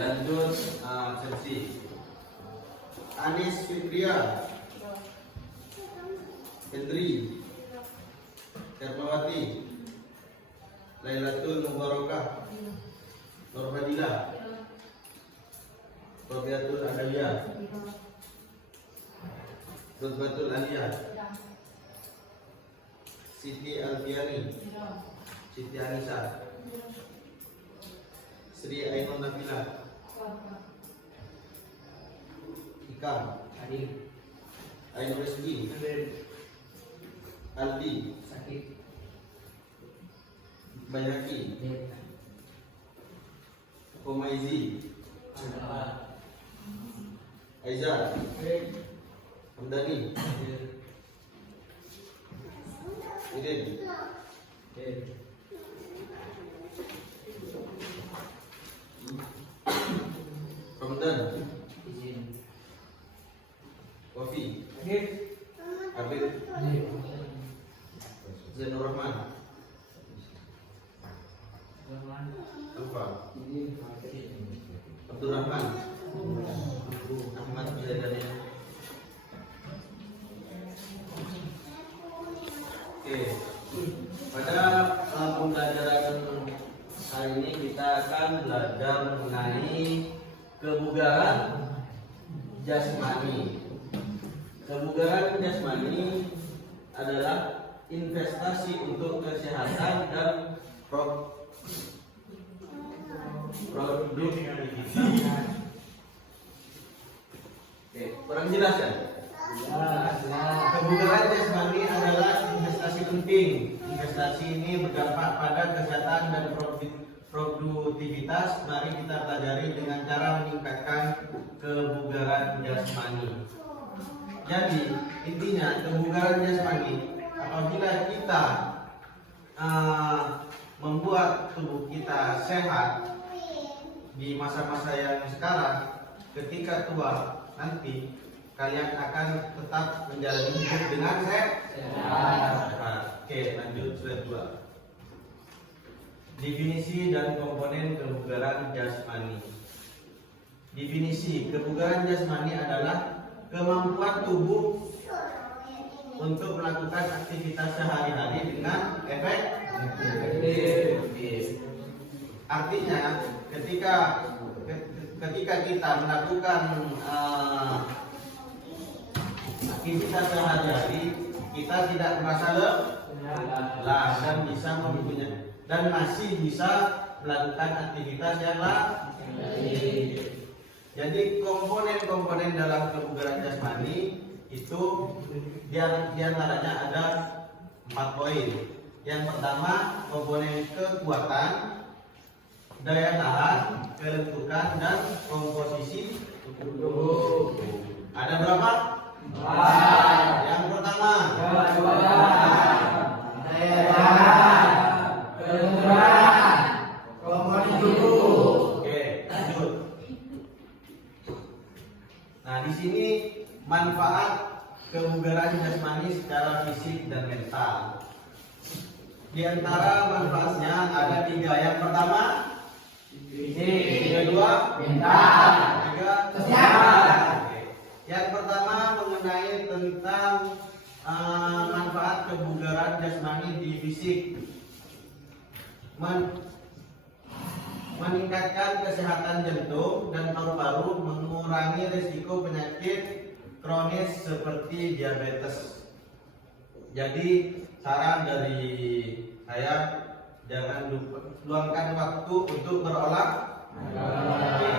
lanjut absensi. Anis Fitria, Hendri, Hermawati, Lailatul Mubarakah, Nurhadila, Robiatul Adawiyah, Rutbatul Aliyah, Siti Alfiani, Siti Anissa, Sri Ainun Nabila, Ikam, Ainun Rizki, Aldi, Bayaki, Komaizi, Aizar, Hamdani, Idin, Ramdan, Wafi, Habib, Zainur Rahman, Alfa, Abdul Rahman, Ahmad Zaidani. Oke, pada pembelajaran hari ini kita akan belajar mengenai kebugaran jasmani. Kebugaran jasmani adalah investasi untuk kesehatan dan produktivitas. Oke, kurang jelas ya? Kebugaran jasmani adalah investasi penting. Investasi ini berdampak pada kesehatan dan produktivitas. Mari kita pelajari dengan cara meningkatkan kebugaran jasmani. Jadi intinya kebugaran jasmani apabila kita membuat tubuh kita sehat di masa-masa yang sekarang, ketika tua nanti kalian akan tetap menjalani hidup dengan sehat. Oke, lanjut slide 2. Definisi dan komponen kebugaran jasmani. Definisi kebugaran jasmani adalah kemampuan tubuh untuk melakukan aktivitas sehari-hari dengan efektif. Artinya, ketika kita melakukan aktivitas sehari-hari, kita tidak merasa lelah dan bisa mempunyai dan masih bisa melakukan aktivitas yang lain. Jadi komponen-komponen dalam kebugaran jasmani itu diantaranya ada 4 poin. Yang pertama, komponen kekuatan, daya tahan, kelenturan, dan komposisi tubuh. Ada berapa? 4. Yang pertama, daya tahan, kelenturan, komposisi tubuh. Oke, lanjut. Nah, di sini manfaat kebugaran jasmani secara fisik dan mental. Di antara manfaatnya ada 3. Yang pertama, fisik. Yang kedua, mental. Ketiga, kesehatan. Yang pertama mengenai tentang manfaat kebugaran jasmani di fisik. Meningkatkan kesehatan jantung dan paru-paru, mengurangi risiko penyakit kronis seperti diabetes. Jadi saran dari saya, jangan luangkan waktu untuk berolahraga.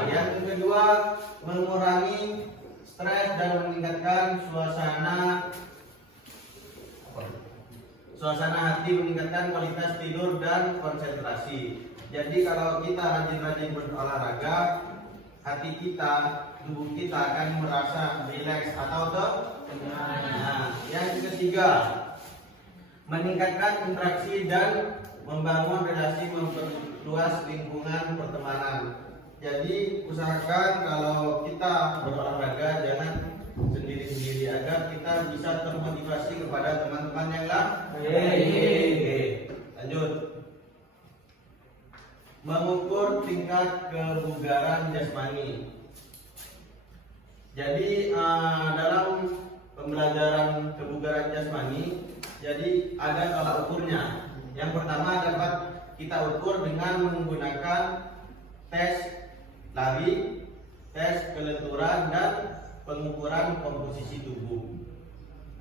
Yang kedua, mengurangi stres dan meningkatkan suasana hati, meningkatkan kualitas tidur dan konsentrasi. Jadi kalau kita rajin-rajin berolahraga, hati kita, tubuh kita akan merasa rileks atau tenang. Nah, yang ketiga, meningkatkan interaksi dan membangun relasi, memperluas lingkungan pertemanan. Jadi usahakan kalau kita berolahraga jangan sendiri-sendiri agar kita bisa termotivasi kepada teman-teman yang lain. Oke, lanjut. Mengukur tingkat kebugaran jasmani. Jadi dalam pembelajaran kebugaran jasmani, jadi ada tolak ukurnya. Yang pertama dapat kita ukur dengan menggunakan tes lari, tes kelenturan, dan pengukuran komposisi tubuh.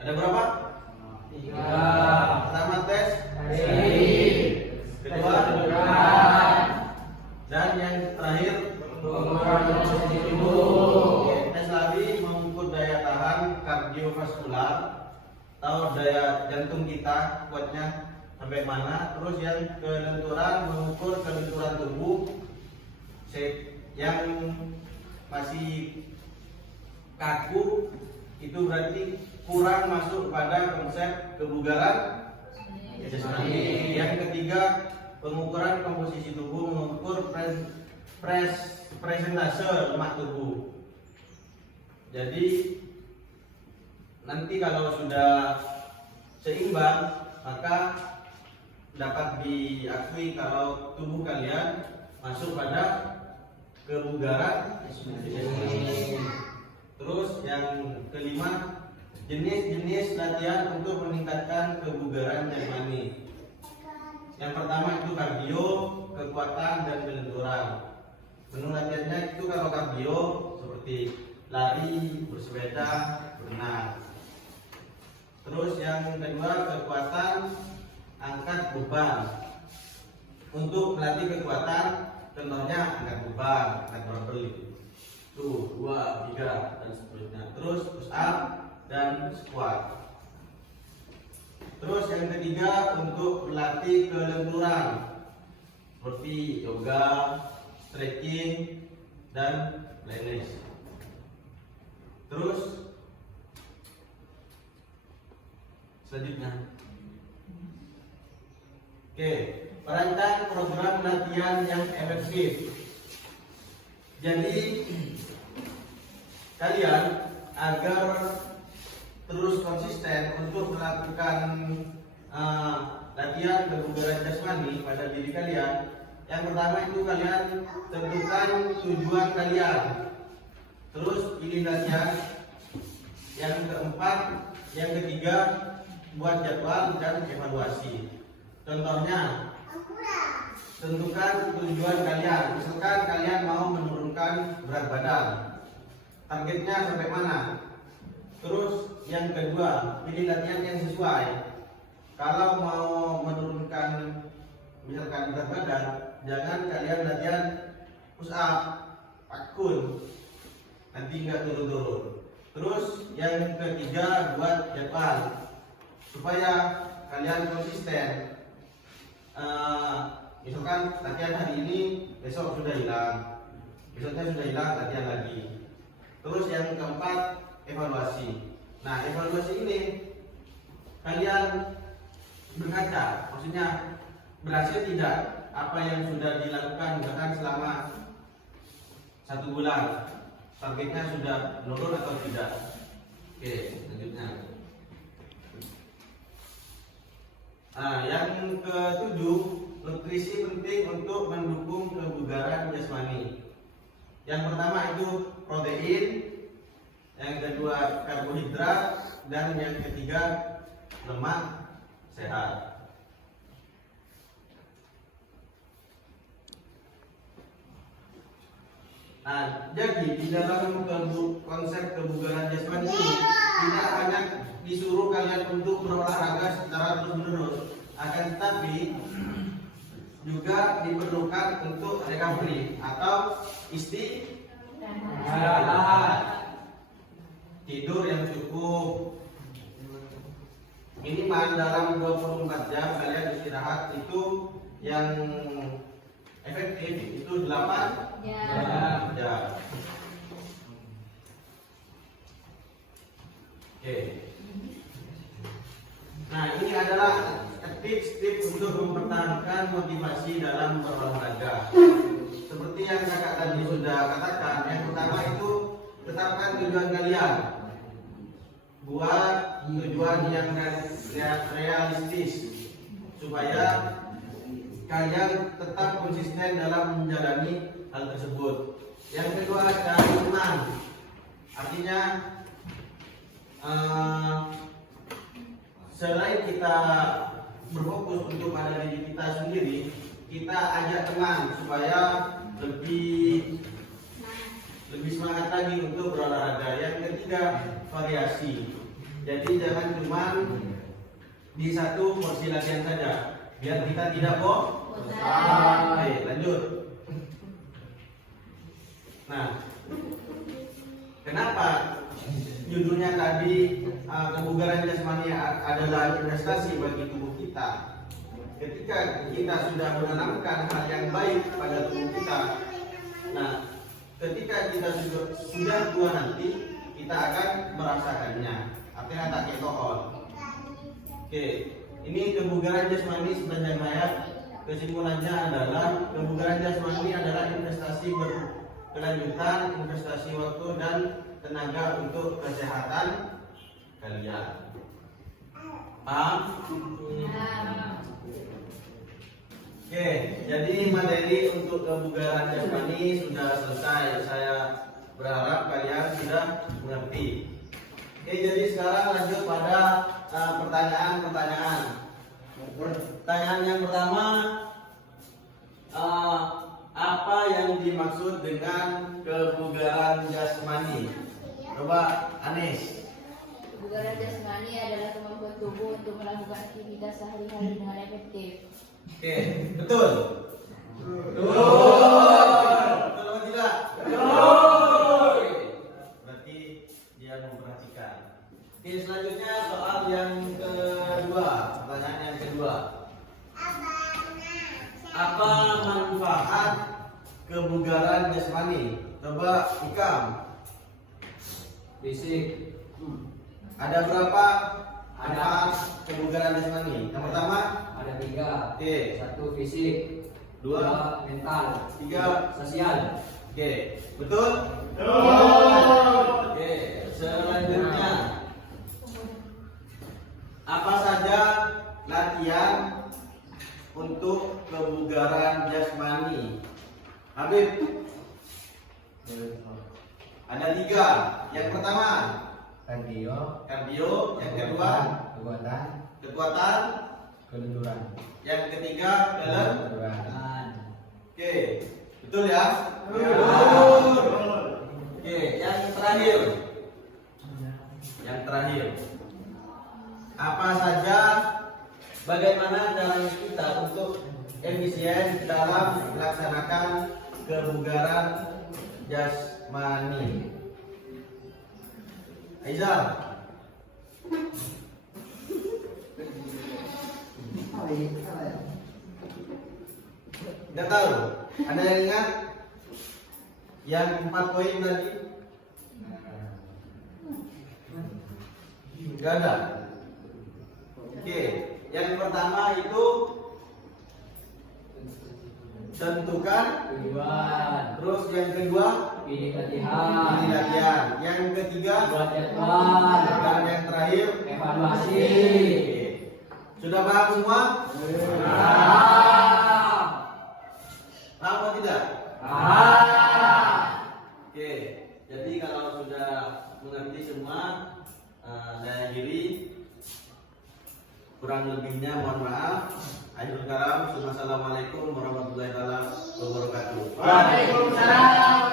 Ada berapa? 3. Pertama tes lari, kedua dan yang terakhir pengukuran komposisi tubuh. Tes lari mengukur daya tahan kardiovaskular atau daya jantung kita kuatnya sampai mana. Terus yang kelenturan mengukur kelenturan tubuh. Yang masih kaku itu berarti kurang masuk pada konsep kebugaran jasmani. Yang ketiga, pengukuran komposisi tubuh mengukur presentase lemak tubuh. Jadi nanti kalau sudah seimbang maka dapat diakui kalau tubuh kalian masuk pada kebugaran jasmani. Terus yang kelima, jenis-jenis latihan untuk meningkatkan kebugaran jasmani. Yang pertama itu kardio, kekuatan dan kelenturan. Menu latihannya itu kalau kardio seperti lari, bersepeda, berenang. Terus yang kedua kekuatan, angkat beban. Untuk melatih kekuatan, contohnya angkat beban, angkat barbel, tuh 2, 3 dan seterusnya. Terus push up dan squat. Terus yang ketiga untuk melatih kelenturan seperti yoga, stretching dan lainnya. Terus selanjutnya, oke, perancang program latihan yang efektif. Jadi kalian agar terus konsisten untuk melakukan latihan kebugaran jasmani pada diri kalian, yang pertama itu kalian tentukan tujuan kalian. Terus pilih latihan. Yang keempat, yang ketiga, buat jadwal dan evaluasi. Contohnya, tentukan tujuan kalian. Misalkan kalian mau menurunkan berat badan, targetnya sampai mana? Terus yang kedua, pilih latihan yang sesuai. Kalau mau menurunkan misalkan berat badan, jangan kalian latihan push up, pakun, nanti nggak turun-turun. Terus yang ketiga, buat jadwal supaya kalian konsisten. Misalkan latihan hari ini, besok sudah hilang, besoknya sudah hilang, latihan lagi. Terus yang keempat, evaluasi. Nah, evaluasi ini kalian berkaca, maksudnya berhasil tidak apa yang sudah dilakukan, misalkan selama 1 bulan, targetnya sudah menurun atau tidak. Oke, selanjutnya. Nah, yang ketujuh, nutrisi penting untuk mendukung kebugaran jasmani. Yang pertama itu protein, yang kedua karbohidrat, dan yang ketiga lemak sehat. Nah, jadi di dalam konsep kebugaran jasmani ini tidak hanya disuruh kalian untuk berolahraga secara terus-menerus, akan tetapi juga diperlukan untuk recovery atau istirahat. Tidur yang cukup, minimal dalam 24 jam kalian istirahat itu yang efektif itu 8 jam. Oke. Nah, ini adalah tips-tips untuk mempertahankan motivasi dalam berolahraga. seperti yang kakak tadi sudah katakan, yang pertama itu tetapkan tujuan kalian. Buat tujuan yang realistis supaya kalian tetap konsisten dalam menjalani hal tersebut. Yang kedua, cari teman. Artinya selain kita berfokus untuk pada diri kita sendiri, kita ajak teman supaya lebih semangat lagi untuk berolahraga. Yang ketiga, variasi. Jadi jangan cuma di satu porsi latihan saja, biar kita tidak bosan. Oke, lanjut. Nah, kenapa judulnya tadi kebugaran jasmani adalah investasi bagi tubuh kita? Ketika kita sudah menanamkan hal yang baik pada tubuh kita, nah, ketika kita sudah tua nanti, kita akan merasakannya. Artinya tak ketohon. Oke, ini kebugaran jasmani sepanjang hayat. Kesimpulannya adalah kebugaran jasmani adalah investasi berkelanjutan, investasi waktu dan tenaga untuk kesehatan kalian. Paham? Oke, jadi materi untuk kebugaran jasmani sudah selesai. Saya berharap kalian sudah mengerti. Oke, jadi sekarang lanjut pada pertanyaan-pertanyaan. Pertanyaan yang pertama, apa yang dimaksud dengan kebugaran jasmani? Coba Anis. Kebugaran jasmani adalah kemampuan tubuh untuk melakukan aktivitas sehari-hari dengan efektif. Oke, betul. Betul. Betul atau tidak? Betul. Berarti dia memperhatikan. Oke, selanjutnya soal yang kedua. Pertanyaan yang kedua. Apa manfaat kebugaran jasmani? Coba Ikam. Fisik. Ada berapa manfaat kebugaran jasmani? Yang pertama Ada 3. Oke. 1 fisik, 2 2 mental, 3 sosial. Oke, betul? Oke, selanjutnya apa saja latihan untuk kebugaran jasmani? Habib, ada 3. Yang pertama Kardio, yang kedua kekuatan, kelenturan, yang ketiga kelenturan. Oke, betul ya? Oke, yang terakhir. Apa saja, bagaimana cara kita untuk efisien dalam melaksanakan kebugaran jasmani? Aizal. Tidak tahu. Ada yang ingat? Yang 4 poin tadi? Tidak ada. Oke, yang pertama itu tentukan Tujuan. terus yang kedua Pilih pilih latihan. latihan, yang ketiga Buat jadwal. dan yang terakhir Evaluasi. Oke. Sudah paham semua? Paham atau tidak? Oke, jadi kalau sudah mengerti semua, saya akhiri. Kurang lebihnya mohon maaf. Akhirul kalam. Wassalamualaikum warahmatullahi wabarakatuh. Waalaikumsalam.